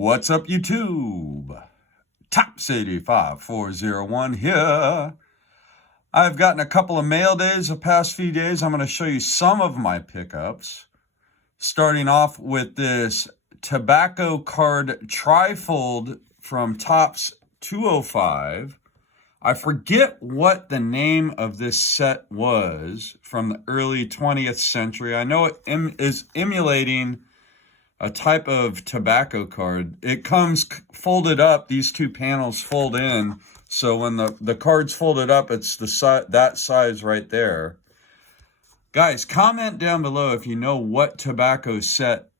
What's up, YouTube? Tops85401 here. I've gotten a couple of mail days the past few days. I'm going to show you some of my pickups. Starting off with this tobacco card trifold from Topps 205. I forget what the name of this set was from the early 20th century. I know it is emulating a type of tobacco card. It comes folded up. These two panels fold in. So when the card's folded up, it's that size right there. Guys, comment down below if you know what tobacco set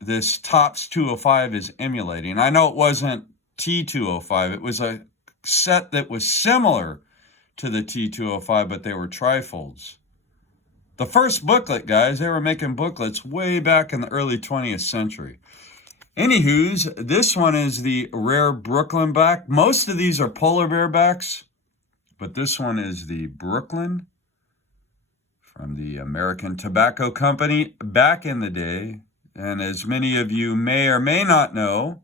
this Topps 205 is emulating. I know it wasn't T205. It was a set that was similar to the T205, but they were trifolds. The first booklet, guys, they were making booklets way back in the early 20th century. Anywho's, this one is the rare Brooklyn back. Most of these are polar bear backs, but this one is the Brooklyn from the American Tobacco Company back in the day. And as many of you may or may not know,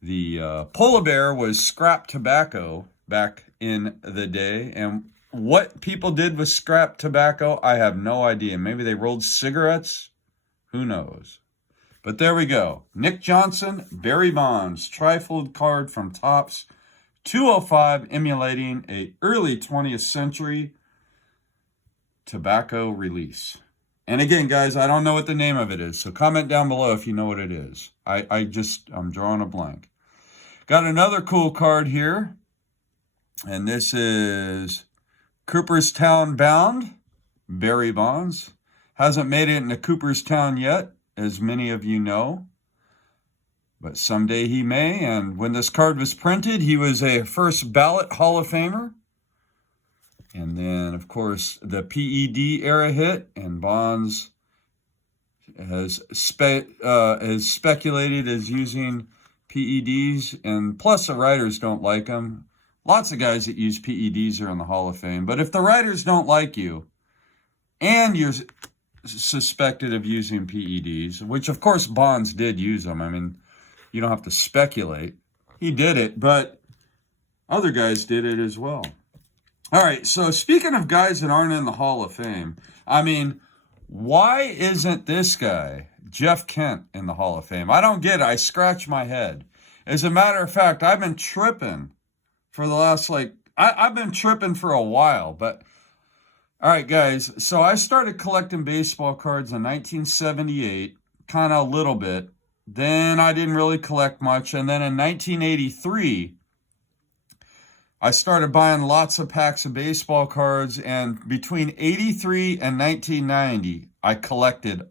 the polar bear was scrap tobacco back in the day. And what people did with scrap tobacco, I have no idea. Maybe they rolled cigarettes. Who knows? But there we go. Nick Johnson, Barry Bonds, trifold card from Topps 205, emulating a early 20th century tobacco release. And again, guys, I don't know what the name of it is, so comment down below if you know what it is. I'm drawing a blank. Got another cool card here, and this is Cooperstown bound, Barry Bonds. Hasn't made it into Cooperstown yet, as many of you know. But someday he may, and when this card was printed, he was a first ballot Hall of Famer. And then, of course, the PED era hit, and Bonds has speculated as using PEDs, and plus the writers don't like them. Lots of guys that use PEDs are in the Hall of Fame. But if the writers don't like you and you're suspected of using PEDs, which of course Bonds did use them. I mean, you don't have to speculate. He did it, but other guys did it as well. All right, so speaking of guys that aren't in the Hall of Fame, I mean, why isn't this guy, Jeff Kent, in the Hall of Fame? I don't get it. I scratch my head. As a matter of fact, I've been tripping for the last, I've been tripping for a while, but all right, guys. So I started collecting baseball cards in 1978, kind of a little bit. Then I didn't really collect much. And then in 1983, I started buying lots of packs of baseball cards. And between 83 and 1990, I collected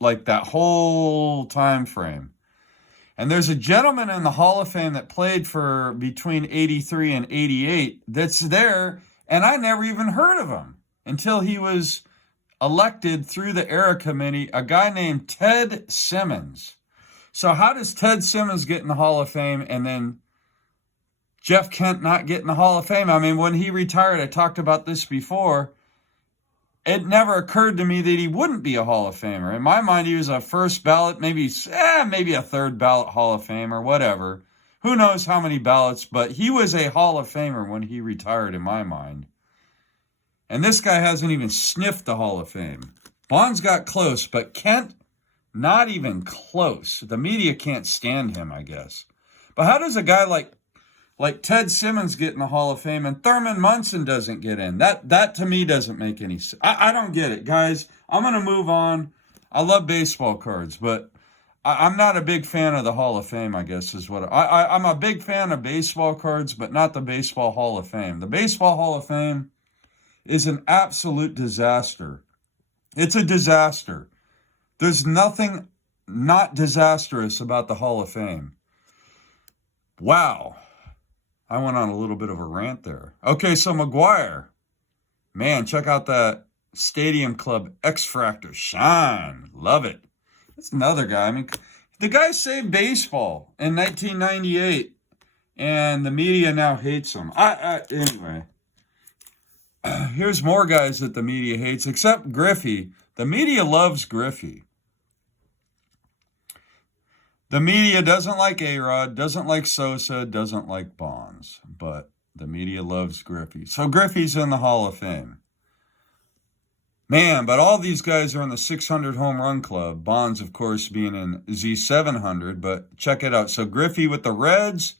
like that whole time frame. And there's a gentleman in the Hall of Fame that played for between 83 and 88 that's there, and I never even heard of him until he was elected through the era committee, a guy named Ted Simmons. So how does Ted Simmons get in the Hall of Fame and then Jeff Kent not get in the Hall of Fame? I mean, when he retired, I talked about this before, it never occurred to me that he wouldn't be a Hall of Famer. In my mind, he was a first ballot, maybe a third ballot Hall of Famer, whatever. Who knows how many ballots, but he was a Hall of Famer when he retired in my mind. And this guy hasn't even sniffed the Hall of Fame. Bonds got close, but Kent, not even close. The media can't stand him, I guess. But how does a guy like Ted Simmons get in the Hall of Fame and Thurman Munson doesn't get in? That to me doesn't make any sense. I don't get it, guys. I'm going to move on. I love baseball cards, but I'm not a big fan of the Hall of Fame, I guess is what I'm a big fan of baseball cards, but not the Baseball Hall of Fame. The Baseball Hall of Fame is an absolute disaster. It's a disaster. There's nothing not disastrous about the Hall of Fame. Wow. I went on a little bit of a rant there. Okay, so McGuire. Man, check out that Stadium Club X-Fractor Shine. Love it. That's another guy. I mean, the guy saved baseball in 1998, and the media now hates him. Anyway, here's more guys that the media hates, except Griffey. The media loves Griffey. The media doesn't like A-Rod, doesn't like Sosa, doesn't like Bonds, but the media loves Griffey. So Griffey's in the Hall of Fame. Man, but all these guys are in the 600 home run club. Bonds, of course, being in Z700, but check it out. So Griffey with the Reds.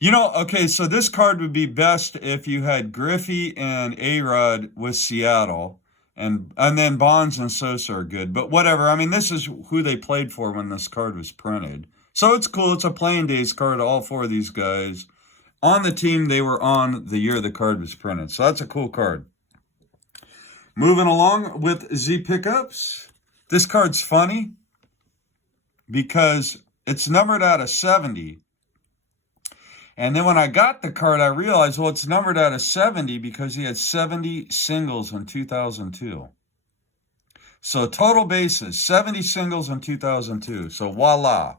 You know, okay, so this card would be best if you had Griffey and A-Rod with Seattle, and then Bonds and Sosa are good. But whatever, I mean, this is who they played for when this card was printed. So it's cool. It's a playing days card, all four of these guys on the team they were on the year the card was printed. So that's a cool card. Moving along with Z pickups. This card's funny because it's numbered out of 70. And then when I got the card, I realized, well, it's numbered out of 70 because he had 70 singles in 2002. So total bases, 70 singles in 2002. So voila,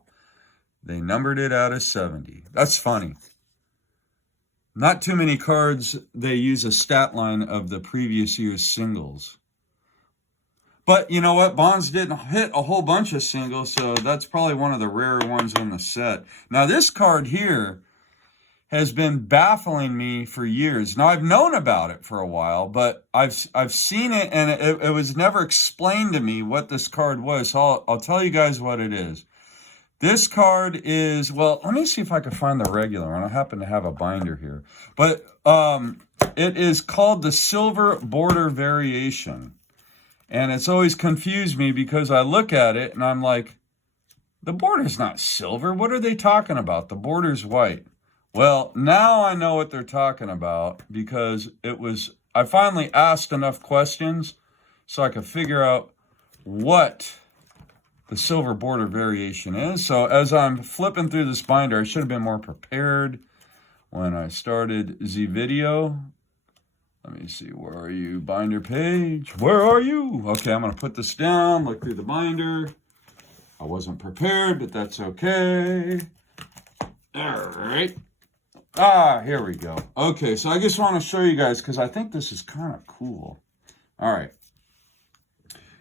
they numbered it out of 70. That's funny. Not too many cards, they use a stat line of the previous year's singles. But you know what? Bonds didn't hit a whole bunch of singles, so that's probably one of the rarer ones in the set. Now, this card here has been baffling me for years. Now, I've known about it for a while, but I've seen it, and it was never explained to me what this card was. So I'll tell you guys what it is. This card is, well, let me see if I can find the regular one. I happen to have a binder here. But it is called the Silver Border Variation. And it's always confused me because I look at it and I'm like, the border's not silver. What are they talking about? The border's white. Well, now I know what they're talking about because I finally asked enough questions so I could figure out what the silver border variation is. So as I'm flipping through this binder, I should have been more prepared when I started the video. Let me see, where are you, binder page? Where are you? Okay, I'm going to put this down, look through the binder. I wasn't prepared, but that's okay. All right. Here we go. Okay, so I just want to show you guys because I think this is kind of cool. All right.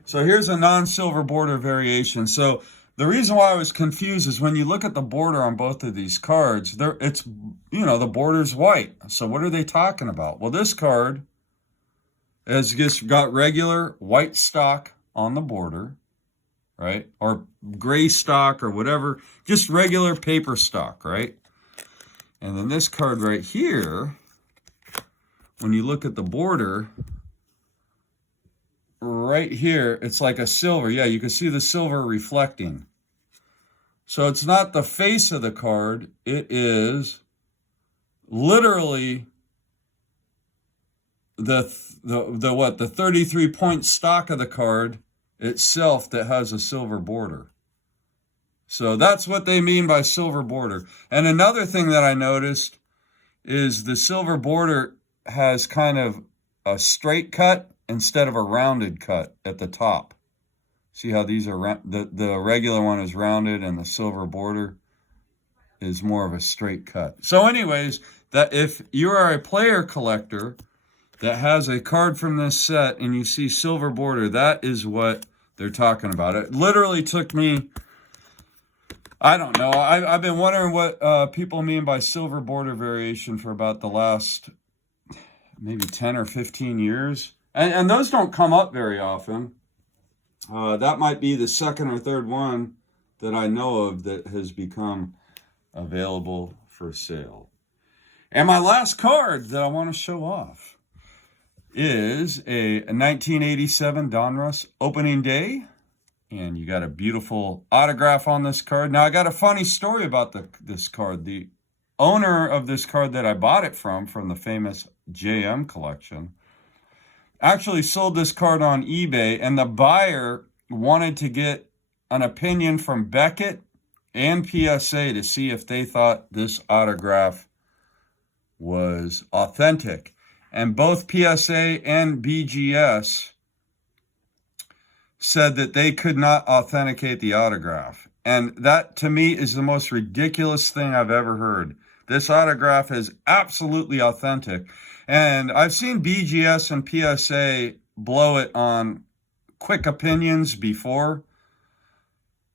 So here's a non-silver border variation. So the reason why I was confused is when you look at the border on both of these cards, the border's white. So what are they talking about? Well, this card has just got regular white stock on the border, right? Or gray stock or whatever, just regular paper stock, right? And then this card right here, when you look at the border, right here, it's like a silver. Yeah, you can see the silver reflecting. So it's not the face of the card. It is literally the 33-point stock of the card itself that has a silver border. So that's what they mean by silver border. And another thing that I noticed is the silver border has kind of a straight cut instead of a rounded cut at the top. See how these are, the regular one is rounded and the silver border is more of a straight cut. So anyways, that if you are a player collector that has a card from this set and you see silver border, that is what they're talking about. It literally took me, I don't know, I've been wondering what people mean by silver border variation for about the last maybe 10 or 15 years. And those don't come up very often. That might be the second or third one that I know of that has become available for sale. And my last card that I want to show off is a 1987 Donruss opening day. And you got a beautiful autograph on this card. Now, I got a funny story about this card. The owner of this card that I bought it from the famous JM collection, actually sold this card on eBay, and the buyer wanted to get an opinion from Beckett and PSA to see if they thought this autograph was authentic. And both PSA and BGS said that they could not authenticate the autograph. And that, to me, is the most ridiculous thing I've ever heard. This autograph is absolutely authentic. And I've seen BGS and PSA blow it on quick opinions before.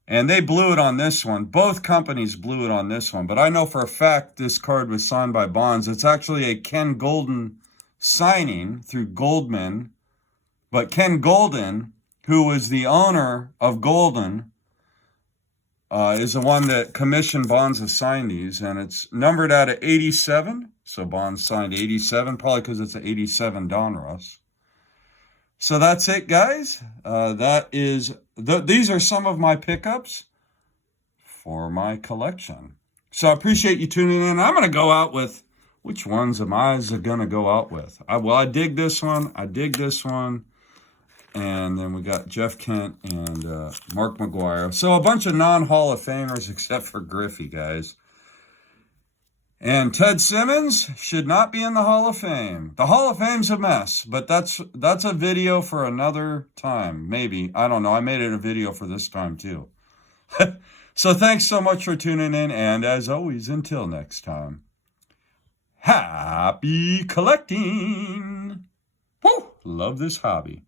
And they blew it on this one. Both companies blew it on this one. But I know for a fact this card was signed by Bonds. It's actually a Ken Golden signing through Goldman. But Ken Golden, who was the owner of Golden, is the one that commissioned Bonds to sign these. And it's numbered out of 87. So Bonds signed 87, probably because it's an 87 Donruss. So that's it, guys. These are some of my pickups for my collection. So I appreciate you tuning in. I'm going to go out with, which ones am I going to go out with? I dig this one. I dig this one. And then we got Jeff Kent and Mark McGwire. So a bunch of non-Hall of Famers except for Griffey, guys. And Ted Simmons should not be in the Hall of Fame. The Hall of Fame's a mess, but that's a video for another time. Maybe. I don't know. I made it a video for this time, too. So thanks so much for tuning in. And as always, until next time, happy collecting. Woo! Love this hobby.